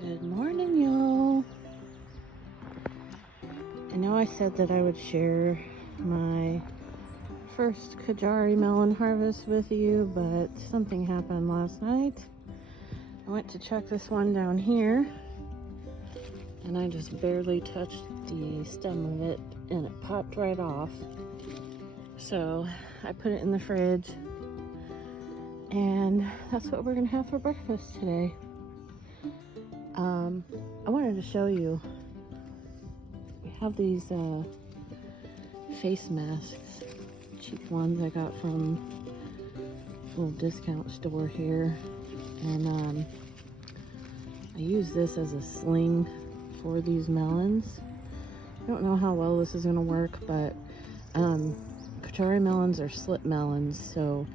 Good morning, y'all. I know I said that I would share my first Kajari melon harvest with you, but something happened last night. I went to check this one down here, and I just barely touched the stem of it, and it popped right off. So I put it in the fridge, and that's what we're gonna have for breakfast today. I wanted to show you, we have these face masks, cheap ones I got from a little discount store here, and I use this as a sling for these melons. I don't know how well this is gonna work, but Kajari melons are slip melons, so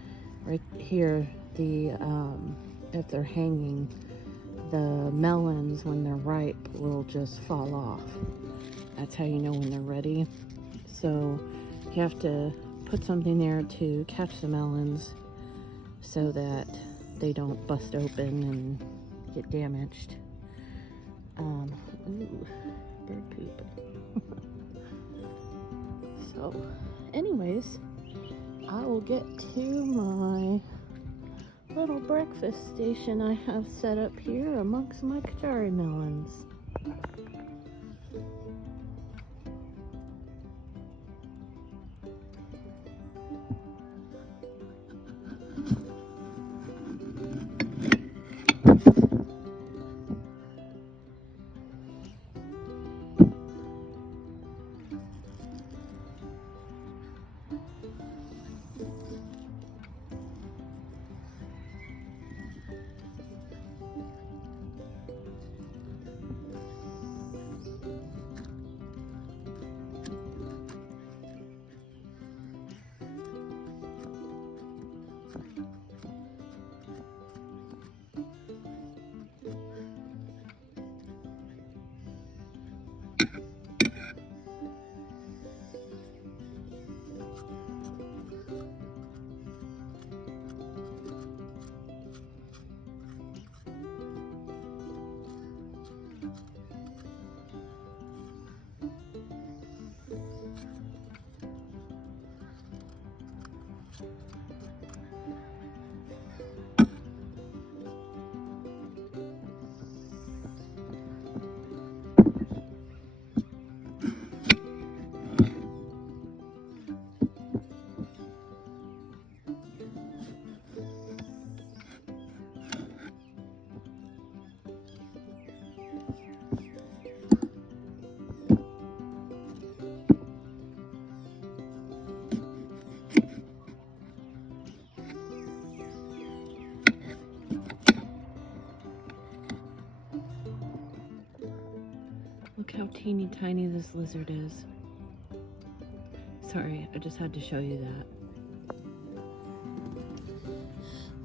right here, if they're hanging, the melons, when they're ripe, will just fall off. That's how you know when they're ready. So you have to put something there to catch the melons so that they don't bust open and get damaged. Ooh, bird poop. So anyways, I will get to my little breakfast station I have set up here amongst my Kajari melons. Look how teeny tiny this lizard is. Sorry, I just had to show you that.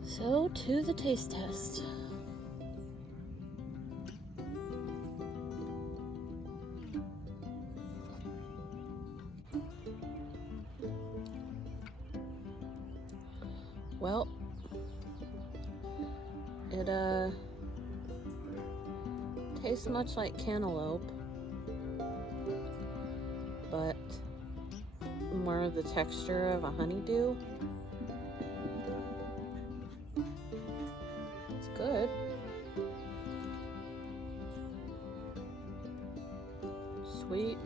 So, to the taste test. Well, it tastes much like cantaloupe, but more of the texture of a honeydew. It's good. Sweet.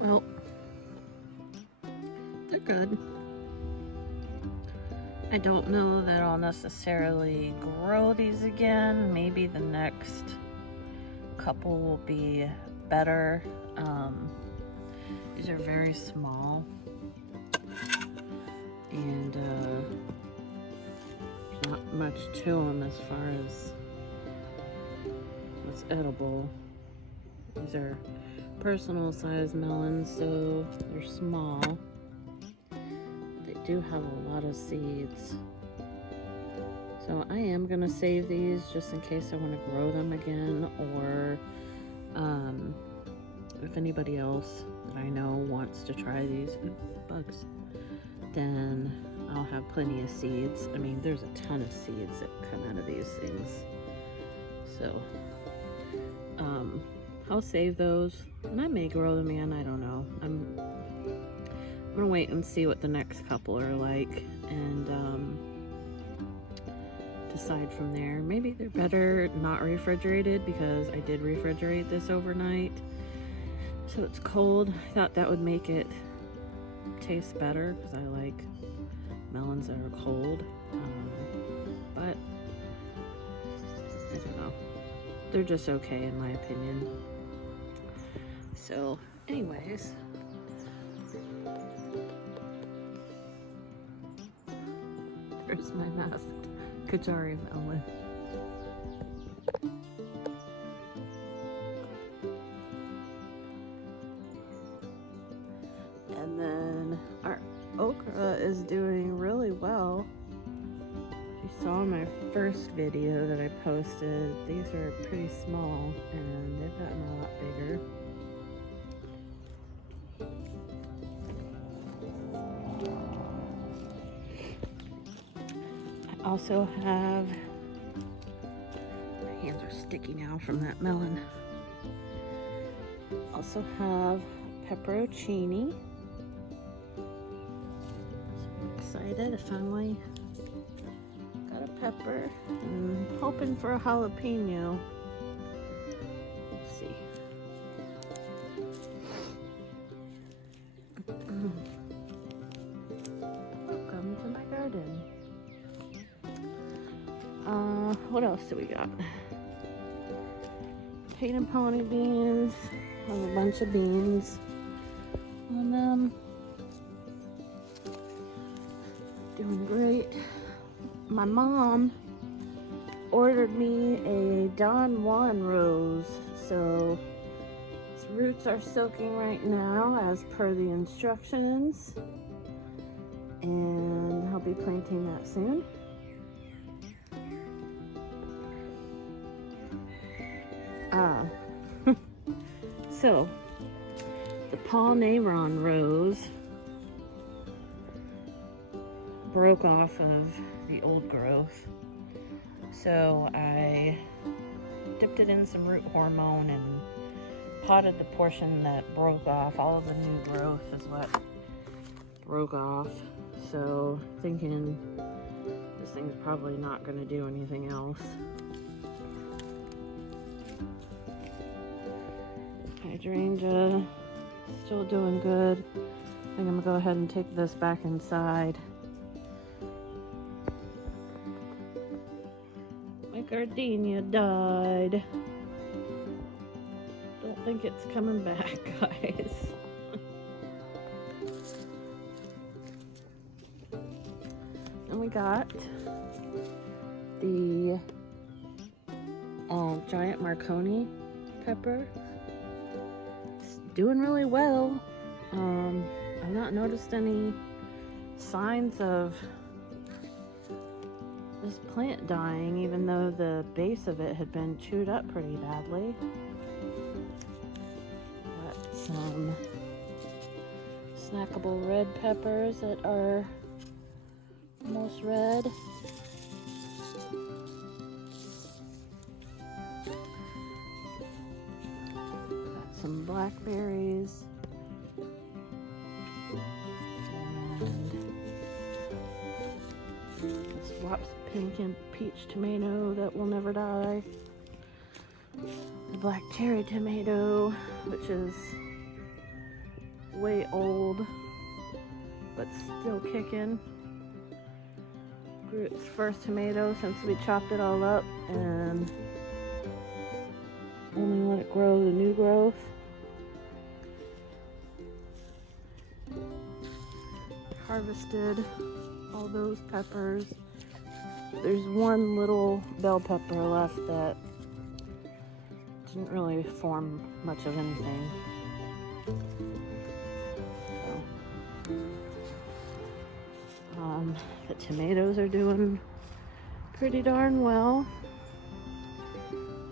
Well, they're good. I don't know that I'll necessarily grow these again. Maybe the next couple will be better. These are very small, and there's not much to them as far as what's edible. These are personal size melons, so they're small. They do have a lot of seeds. So I am gonna save these just in case I want to grow them again, or if anybody else that I know wants to try these, bugs, then I'll have plenty of seeds. I mean, there's a ton of seeds that come out of these things. So I'll save those, and I may grow them again. I don't know. I'm gonna wait and see what the next couple are like, and decide from there. Maybe they're better not refrigerated, because I did refrigerate this overnight, so it's cold. I thought that would make it taste better, because I like melons that are cold, but I don't know. They're just okay in my opinion. So anyways, there's my masked Kajari melon. And then our okra is doing really well. If you saw my first video that I posted, these are pretty small and they've gotten a lot bigger. I also have, my hands are sticky now from that melon. Also have pepperoncini. So excited, I finally got a pepper. I'm hoping for a jalapeno. Let's see. Welcome to my garden. What else do we got? Painted pony beans. I have a bunch of beans on them. Doing great. My mom ordered me a Don Juan rose, so its roots are soaking right now as per the instructions, and I'll be planting that soon. So the Paul Neyron rose broke off of the old growth, so I dipped it in some root hormone and potted the portion that broke off. All of the new growth is what broke off, so thinking this thing's probably not going to do anything else. Hydrangea still doing good. I think I'm gonna go ahead and take this back inside. My gardenia died. Don't think it's coming back, guys. And we got the giant Marconi pepper. Doing really well. I've not noticed any signs of this plant dying, even though the base of it had been chewed up pretty badly. Got some snackable red peppers that are almost red. Some blackberries, and swaps pink and peach tomato that will never die, the black cherry tomato, which is way old but still kicking, grew its first tomato since we chopped it all up and only let it grow the new growth. Harvested all those peppers. There's one little bell pepper left that didn't really form much of anything. So, the tomatoes are doing pretty darn well.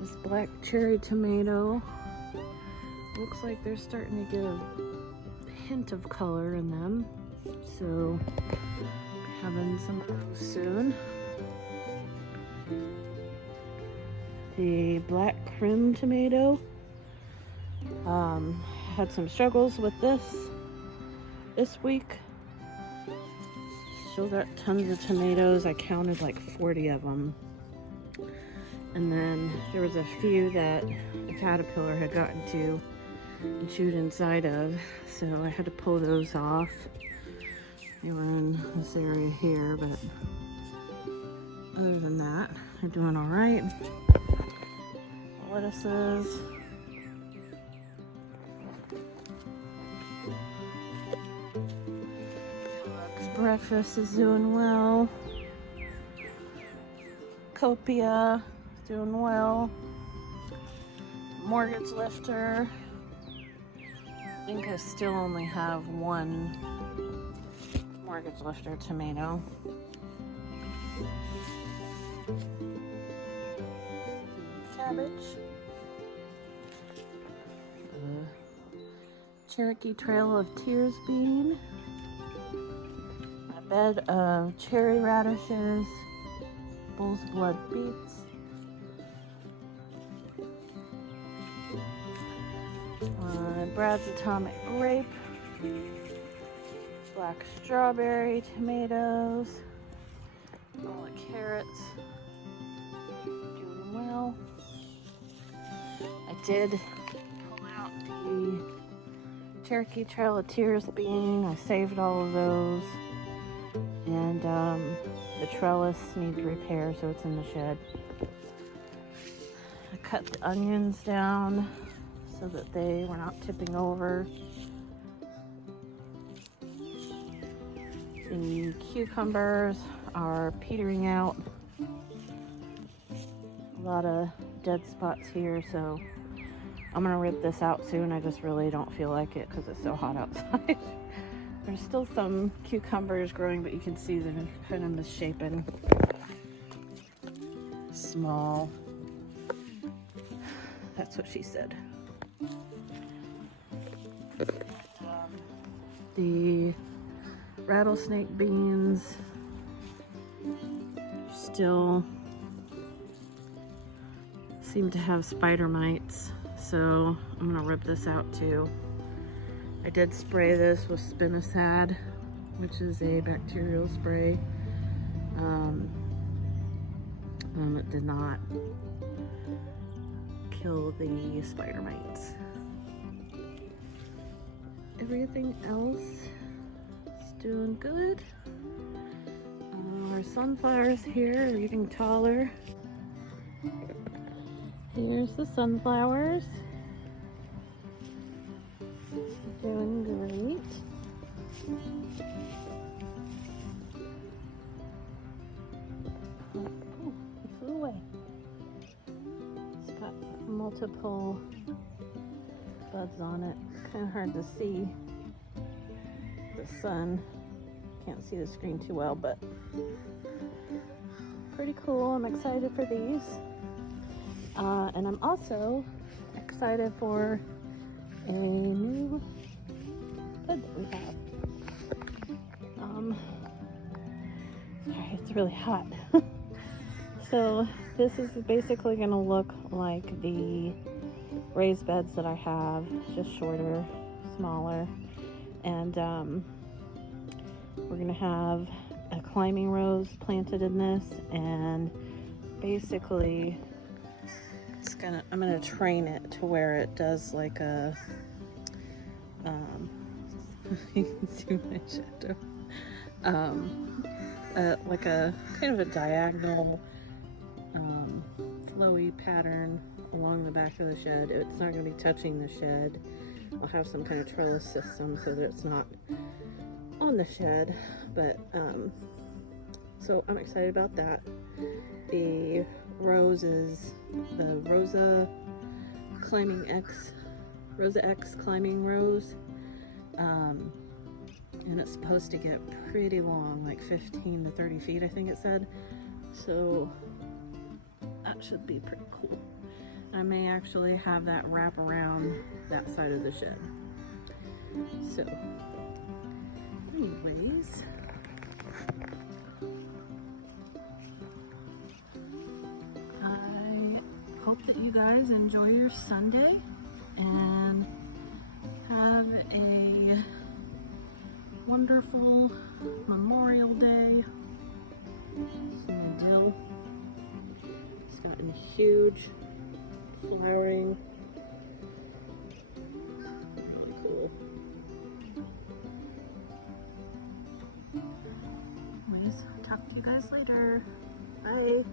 This black cherry tomato looks like they're starting to get a hint of color in them. So, having some of those soon. The black crim tomato, had some struggles with this week. Still got tons of tomatoes. I counted like 40 of them. And then there was a few that the caterpillar had gotten to and chewed inside of, so I had to pull those off. They were in this area here, but other than that, they're doing all right. Lettuces. Breakfast is doing well. Copia is doing well. Mortgage lifter. I think I still only have one mortgage lifter tomato. Cabbage. Cherokee Trail of Tears bean. A bed of cherry radishes. Bull's blood beets. Brad's atomic grape. Black strawberry tomatoes. All the carrots. Doing well. I did pull out the Cherokee Trail of Tears bean. I saved all of those. And the trellis needs repair, so it's in the shed. I cut the onions down so that they were not tipping over. The cucumbers are petering out. A lot of dead spots here, so I'm gonna rip this out soon. I just really don't feel like it because it's so hot outside. There's still some cucumbers growing, but you can see they're kind of misshapen. Small. That's what she said. The rattlesnake beans still seem to have spider mites, so I'm gonna rip this out too. I did spray this with spinosad, which is a bacterial spray. It did not kill the spider mites. Everything else is doing good. Our sunflowers here are getting taller. Here's the sunflowers. Doing great. Oh, it flew away. It's got multiple buds on it. Kind of hard to see the sun. Can't see the screen too well, but pretty cool. I'm excited for these. And I'm also excited for a new bed that we have. Sorry, it's really hot. So this is basically going to look like the raised beds that I have, just shorter, smaller, and we're going to have a climbing rose planted in this, and basically I'm gonna train it to where it does like a you can see my shadow. like a kind of a diagonal flowy pattern along the back of the shed. It's not going to be touching the shed. I'll have some kind of trellis system so that it's not on the shed, but so I'm excited about that. The rose is the Rosa X climbing rose, and it's supposed to get pretty long, like 15 to 30 feet I think it said, so that should be pretty cool. I may actually have that wrap around that side of the shed. So anyways, I hope that you guys enjoy your Sunday and have a wonderful Memorial Day. Some dill. It's gotten huge, flowering. Really cool. Anyways, talk to you guys later. Bye.